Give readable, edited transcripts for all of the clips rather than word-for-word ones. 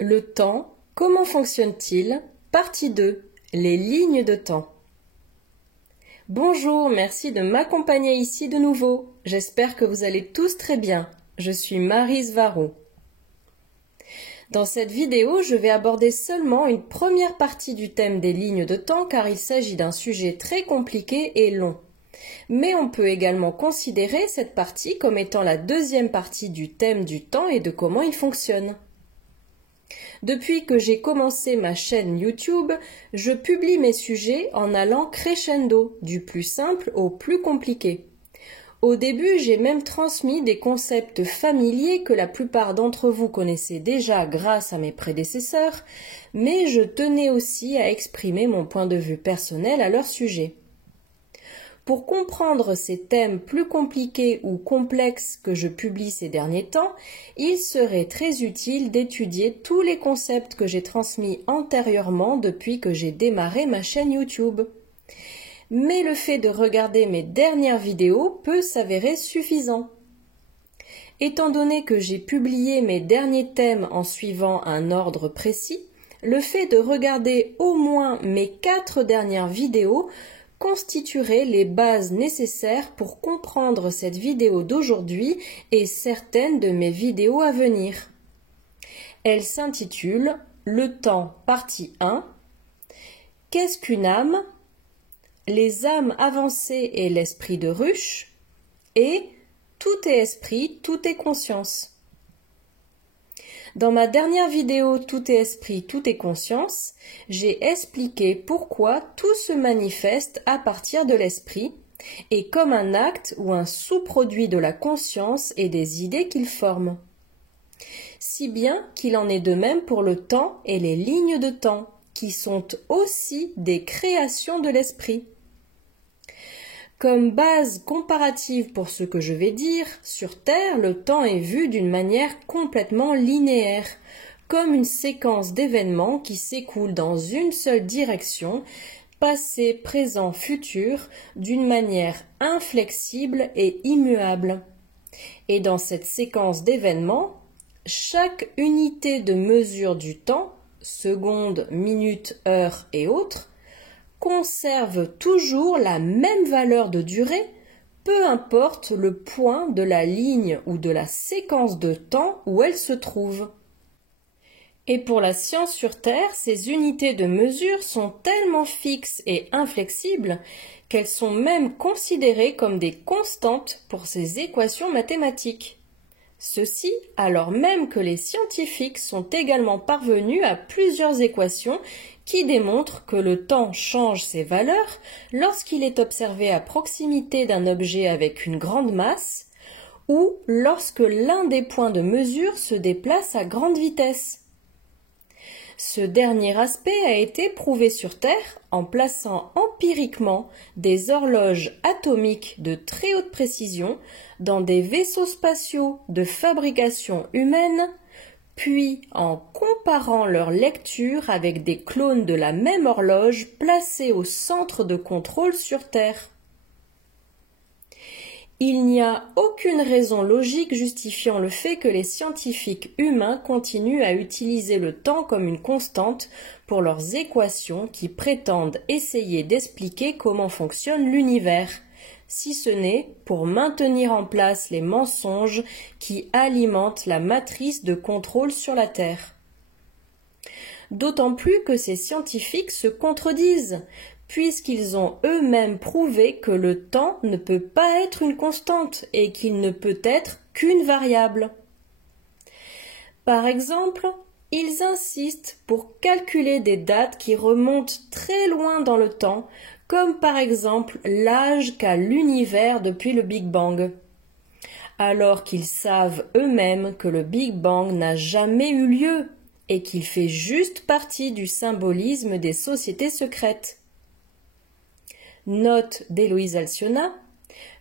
Le temps, comment fonctionne-t-il? Partie 2. Les lignes de temps. Bonjour, merci de m'accompagner ici de nouveau. J'espère que vous allez tous très bien. Je suis Maryse Varro. Dans cette vidéo, je vais aborder seulement une première partie du thème des lignes de temps car il s'agit d'un sujet très compliqué et long. Mais on peut également considérer cette partie comme étant la deuxième partie du thème du temps et de comment il fonctionne. Depuis que j'ai commencé ma chaîne YouTube, je publie mes sujets en allant crescendo, du plus simple au plus compliqué. Au début, j'ai même transmis des concepts familiers que la plupart d'entre vous connaissez déjà grâce à mes prédécesseurs, mais je tenais aussi à exprimer mon point de vue personnel à leur sujet. Pour comprendre ces thèmes plus compliqués ou complexes que je publie ces derniers temps, il serait très utile d'étudier tous les concepts que j'ai transmis antérieurement depuis que j'ai démarré ma chaîne YouTube. Mais le fait de regarder mes dernières vidéos peut s'avérer suffisant. Étant donné que j'ai publié mes derniers thèmes en suivant un ordre précis, le fait de regarder au moins mes 4 dernières vidéos constituerait les bases nécessaires pour comprendre cette vidéo d'aujourd'hui et certaines de mes vidéos à venir. Elle s'intitule « Le temps, partie 1 »,« Qu'est-ce qu'une âme ?», les âmes avancées et l'esprit de ruche, et tout est esprit, tout est conscience. Dans ma dernière vidéo Tout est esprit, tout est conscience, j'ai expliqué pourquoi tout se manifeste à partir de l'esprit et comme un acte ou un sous-produit de la conscience et des idées qu'il forme. Si bien qu'il en est de même pour le temps et les lignes de temps, qui sont aussi des créations de l'esprit. Comme base comparative pour ce que je vais dire, sur Terre, le temps est vu d'une manière complètement linéaire, comme une séquence d'événements qui s'écoulent dans une seule direction, passé, présent, futur, d'une manière inflexible et immuable. Et dans cette séquence d'événements, chaque unité de mesure du temps, seconde, minute, heure et autres, conserve toujours la même valeur de durée, peu importe le point de la ligne ou de la séquence de temps où elle se trouve. Et pour la science sur Terre, ces unités de mesure sont tellement fixes et inflexibles qu'elles sont même considérées comme des constantes pour ces équations mathématiques. Ceci alors même que les scientifiques sont également parvenus à plusieurs équations qui démontrent que le temps change ses valeurs lorsqu'il est observé à proximité d'un objet avec une grande masse ou lorsque l'un des points de mesure se déplace à grande vitesse. Ce dernier aspect a été prouvé sur Terre en plaçant empiriquement des horloges atomiques de très haute précision dans des vaisseaux spatiaux de fabrication humaine, puis en comparant leur lecture avec des clones de la même horloge placés au centre de contrôle sur Terre. Il n'y a aucune raison logique justifiant le fait que les scientifiques humains continuent à utiliser le temps comme une constante pour leurs équations qui prétendent essayer d'expliquer comment fonctionne l'univers, si ce n'est pour maintenir en place les mensonges qui alimentent la matrice de contrôle sur la Terre. D'autant plus que ces scientifiques se contredisent, puisqu'ils ont eux-mêmes prouvé que le temps ne peut pas être une constante et qu'il ne peut être qu'une variable. Par exemple, ils insistent pour calculer des dates qui remontent très loin dans le temps, comme par exemple l'âge qu'a l'univers depuis le Big Bang, alors qu'ils savent eux-mêmes que le Big Bang n'a jamais eu lieu et qu'il fait juste partie du symbolisme des sociétés secrètes. Note d'Héloïse Alcyona,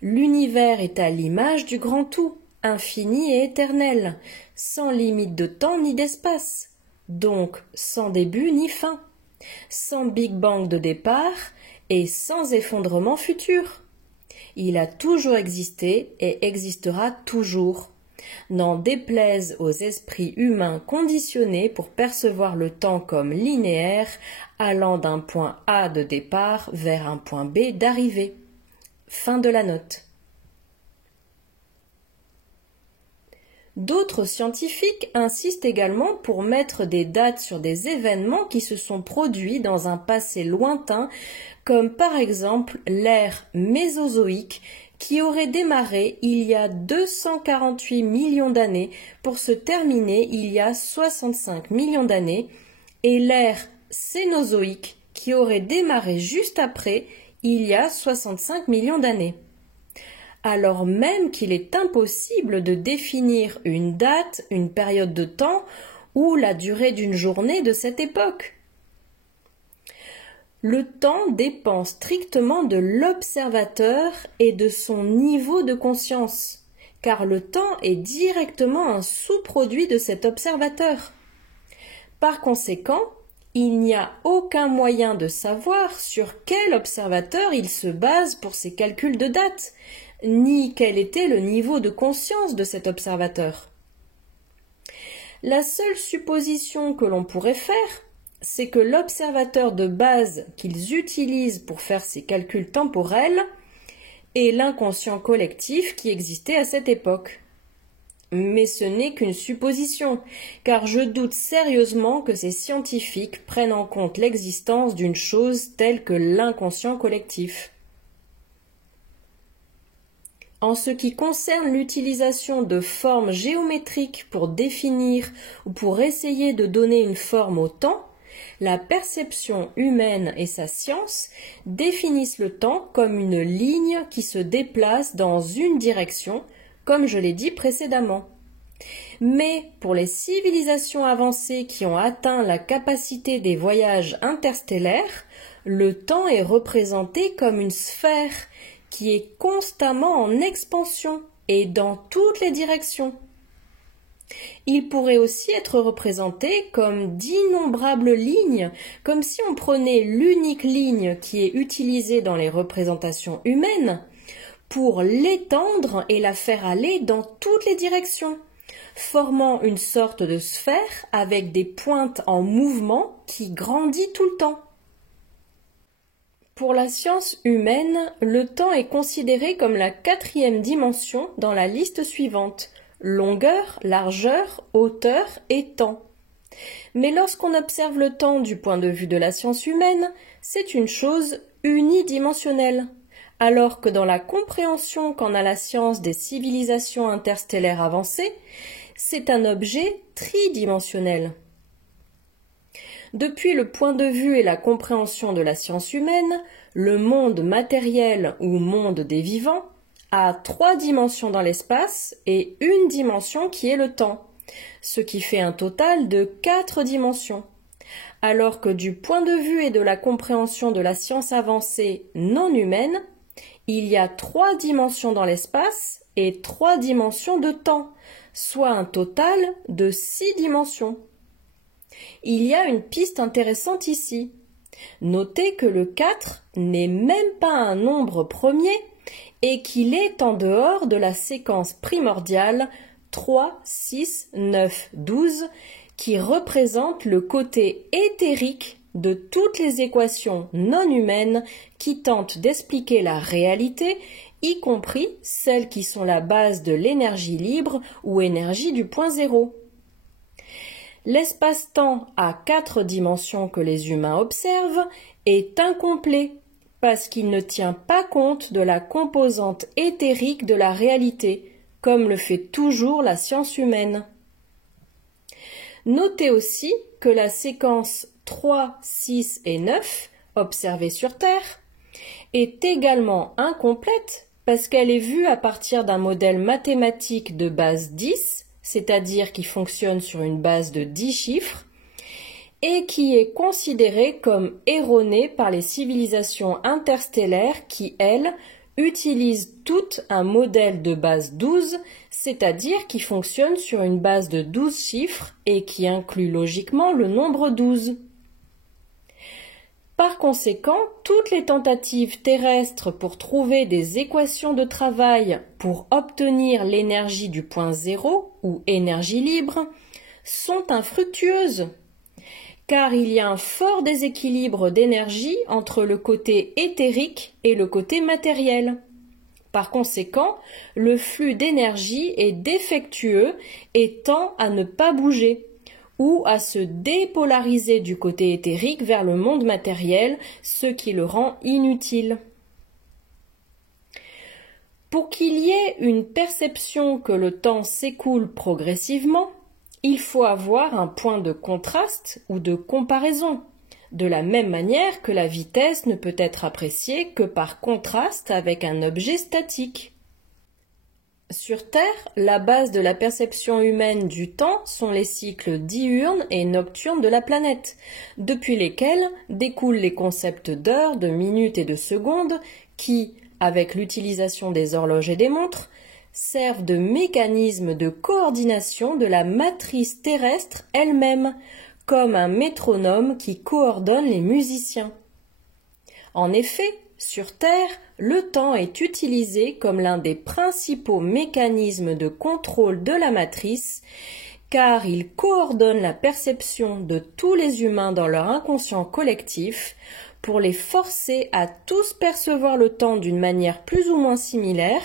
l'univers est à l'image du grand tout, infini et éternel, sans limite de temps ni d'espace, donc sans début ni fin, sans Big Bang de départ et sans effondrement futur. Il a toujours existé et existera toujours. N'en déplaise aux esprits humains conditionnés pour percevoir le temps comme linéaire, allant d'un point A de départ vers un point B d'arrivée. Fin de la note. D'autres scientifiques insistent également pour mettre des dates sur des événements qui se sont produits dans un passé lointain, comme par exemple l'ère mésozoïque qui aurait démarré il y a 248 millions d'années pour se terminer il y a 65 millions d'années, et l'ère cénozoïque qui aurait démarré juste après il y a 65 millions d'années. Alors même qu'il est impossible de définir une date, une période de temps ou la durée d'une journée de cette époque. Le temps dépend strictement de l'observateur et de son niveau de conscience, car le temps est directement un sous-produit de cet observateur. Par conséquent, il n'y a aucun moyen de savoir sur quel observateur il se base pour ses calculs de date, ni quel était le niveau de conscience de cet observateur. La seule supposition que l'on pourrait faire, c'est que l'observateur de base qu'ils utilisent pour faire ces calculs temporels est l'inconscient collectif qui existait à cette époque. Mais ce n'est qu'une supposition, car je doute sérieusement que ces scientifiques prennent en compte l'existence d'une chose telle que l'inconscient collectif. En ce qui concerne l'utilisation de formes géométriques pour définir ou pour essayer de donner une forme au temps, la perception humaine et sa science définissent le temps comme une ligne qui se déplace dans une direction, comme je l'ai dit précédemment. Mais pour les civilisations avancées qui ont atteint la capacité des voyages interstellaires, le temps est représenté comme une sphère qui est constamment en expansion et dans toutes les directions. Il pourrait aussi être représenté comme d'innombrables lignes, comme si on prenait l'unique ligne qui est utilisée dans les représentations humaines pour l'étendre et la faire aller dans toutes les directions, formant une sorte de sphère avec des pointes en mouvement qui grandit tout le temps. Pour la science humaine, le temps est considéré comme la 4e dimension dans la liste suivante: longueur, largeur, hauteur et temps. Mais lorsqu'on observe le temps du point de vue de la science humaine, c'est une chose unidimensionnelle, alors que dans la compréhension qu'en a la science des civilisations interstellaires avancées, c'est un objet tridimensionnel. Depuis le point de vue et la compréhension de la science humaine, le monde matériel ou monde des vivants a 3 dimensions dans l'espace et une dimension qui est le temps, ce qui fait un total de 4 dimensions. Alors que du point de vue et de la compréhension de la science avancée non humaine, il y a 3 dimensions dans l'espace et 3 dimensions de temps, soit un total de 6 dimensions. Il y a une piste intéressante ici. Notez que le 4 n'est même pas un nombre premier et qu'il est en dehors de la séquence primordiale 3, 6, 9, 12 qui représente le côté éthérique de toutes les équations non humaines qui tentent d'expliquer la réalité, y compris celles qui sont la base de l'énergie libre ou énergie du point zéro. L'espace-temps à 4 dimensions que les humains observent est incomplet parce qu'il ne tient pas compte de la composante éthérique de la réalité, comme le fait toujours la science humaine. Notez aussi que la séquence 3, 6 et 9, observée sur Terre, est également incomplète parce qu'elle est vue à partir d'un modèle mathématique de base 10, c'est-à-dire qui fonctionne sur une base de 10 chiffres, et qui est considéré comme erroné par les civilisations interstellaires qui, elles, utilisent toutes un modèle de base 12, c'est-à-dire qui fonctionne sur une base de 12 chiffres et qui inclut logiquement le nombre 12. Par conséquent, toutes les tentatives terrestres pour trouver des équations de travail pour obtenir l'énergie du point zéro ou énergie libre sont infructueuses, car il y a un fort déséquilibre d'énergie entre le côté éthérique et le côté matériel. Par conséquent, le flux d'énergie est défectueux et tend à ne pas bouger, ou à se dépolariser du côté éthérique vers le monde matériel, ce qui le rend inutile. Pour qu'il y ait une perception que le temps s'écoule progressivement, il faut avoir un point de contraste ou de comparaison, de la même manière que la vitesse ne peut être appréciée que par contraste avec un objet statique. Sur Terre, la base de la perception humaine du temps sont les cycles diurnes et nocturnes de la planète, depuis lesquels découlent les concepts d'heures, de minutes et de secondes qui, avec l'utilisation des horloges et des montres, servent de mécanismes de coordination de la matrice terrestre elle-même, comme un métronome qui coordonne les musiciens. En effet, sur Terre, le temps est utilisé comme l'un des principaux mécanismes de contrôle de la matrice, car il coordonne la perception de tous les humains dans leur inconscient collectif pour les forcer à tous percevoir le temps d'une manière plus ou moins similaire,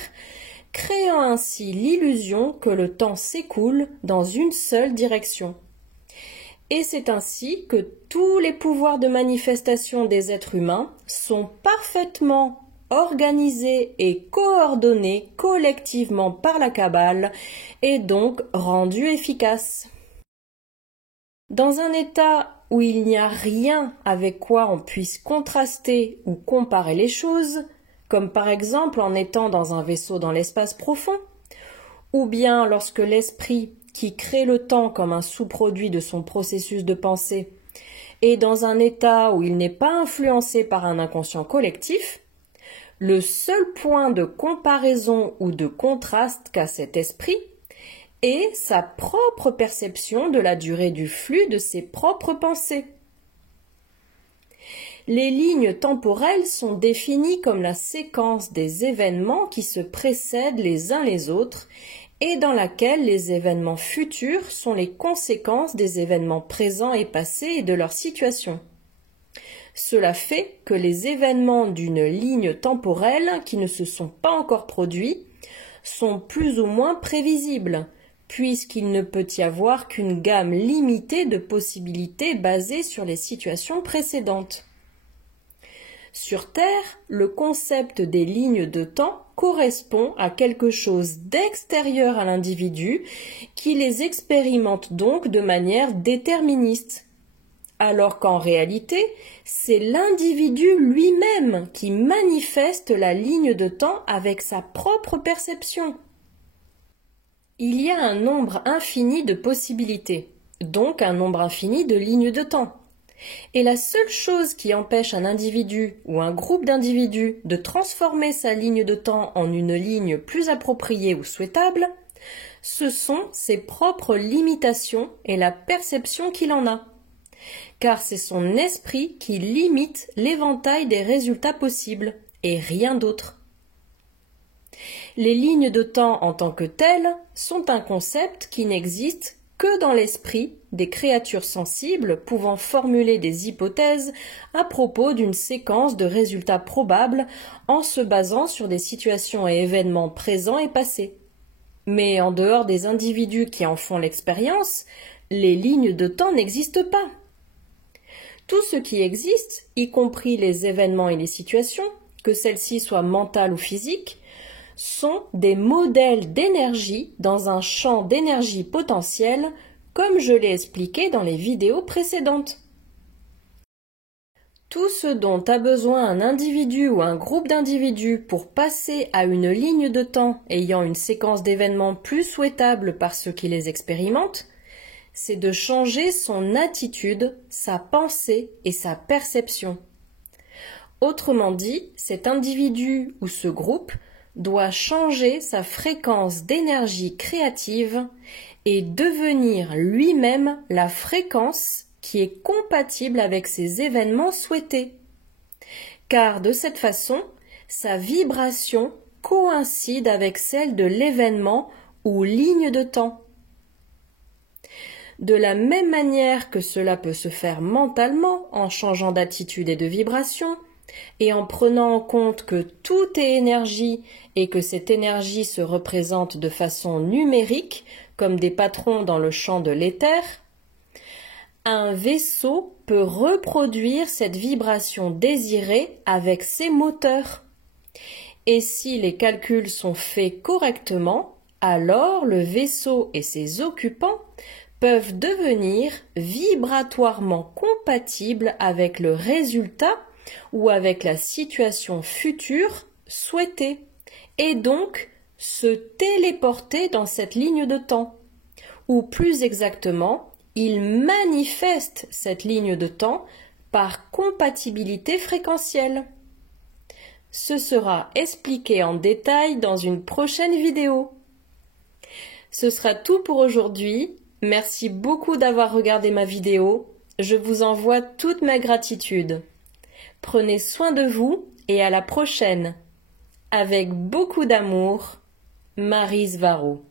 créant ainsi l'illusion que le temps s'écoule dans une seule direction. Et c'est ainsi que tous les pouvoirs de manifestation des êtres humains sont parfaitement organisés et coordonnés collectivement par la Kabbale et donc rendus efficaces. Dans un état où il n'y a rien avec quoi on puisse contraster ou comparer les choses, comme par exemple en étant dans un vaisseau dans l'espace profond, ou bien lorsque l'esprit qui crée le temps comme un sous-produit de son processus de pensée, est dans un état où il n'est pas influencé par un inconscient collectif, le seul point de comparaison ou de contraste qu'a cet esprit est sa propre perception de la durée du flux de ses propres pensées. Les lignes temporelles sont définies comme la séquence des événements qui se précèdent les uns les autres et dans laquelle les événements futurs sont les conséquences des événements présents et passés et de leur situation. Cela fait que les événements d'une ligne temporelle qui ne se sont pas encore produits sont plus ou moins prévisibles, puisqu'il ne peut y avoir qu'une gamme limitée de possibilités basées sur les situations précédentes. Sur Terre, le concept des lignes de temps correspond à quelque chose d'extérieur à l'individu qui les expérimente donc de manière déterministe. Alors qu'en réalité, c'est l'individu lui-même qui manifeste la ligne de temps avec sa propre perception. Il y a un nombre infini de possibilités, donc un nombre infini de lignes de temps. Et la seule chose qui empêche un individu ou un groupe d'individus de transformer sa ligne de temps en une ligne plus appropriée ou souhaitable, ce sont ses propres limitations et la perception qu'il en a. Car c'est son esprit qui limite l'éventail des résultats possibles, et rien d'autre. Les lignes de temps en tant que telles sont un concept qui n'existe que dans l'esprit des créatures sensibles pouvant formuler des hypothèses à propos d'une séquence de résultats probables en se basant sur des situations et événements présents et passés. Mais en dehors des individus qui en font l'expérience, les lignes de temps n'existent pas. Tout ce qui existe, y compris les événements et les situations, que celles-ci soient mentales ou physiques, sont des modèles d'énergie dans un champ d'énergie potentielle, comme je l'ai expliqué dans les vidéos précédentes. Tout ce dont a besoin un individu ou un groupe d'individus pour passer à une ligne de temps ayant une séquence d'événements plus souhaitable par ceux qui les expérimentent, c'est de changer son attitude, sa pensée et sa perception. Autrement dit, cet individu ou ce groupe doit changer sa fréquence d'énergie créative et devenir lui-même la fréquence qui est compatible avec ces événements souhaités. car de cette façon, sa vibration coïncide avec celle de l'événement ou ligne de temps. De la même manière que cela peut se faire mentalement en changeant d'attitude et de vibration, et en prenant en compte que tout est énergie et que cette énergie se représente de façon numérique, comme des patrons dans le champ de l'éther, un vaisseau peut reproduire cette vibration désirée avec ses moteurs. Et si les calculs sont faits correctement, alors le vaisseau et ses occupants peuvent devenir vibratoirement compatibles avec le résultat ou avec la situation future souhaitée, et donc se téléporter dans cette ligne de temps, ou plus exactement, ils manifestent cette ligne de temps par compatibilité fréquentielle. Ce sera expliqué en détail dans une prochaine vidéo. Ce sera tout pour aujourd'hui. Merci beaucoup d'avoir regardé ma vidéo. Je vous envoie toute ma gratitude. Prenez soin de vous et à la prochaine. Avec beaucoup d'amour, Maryse Varro.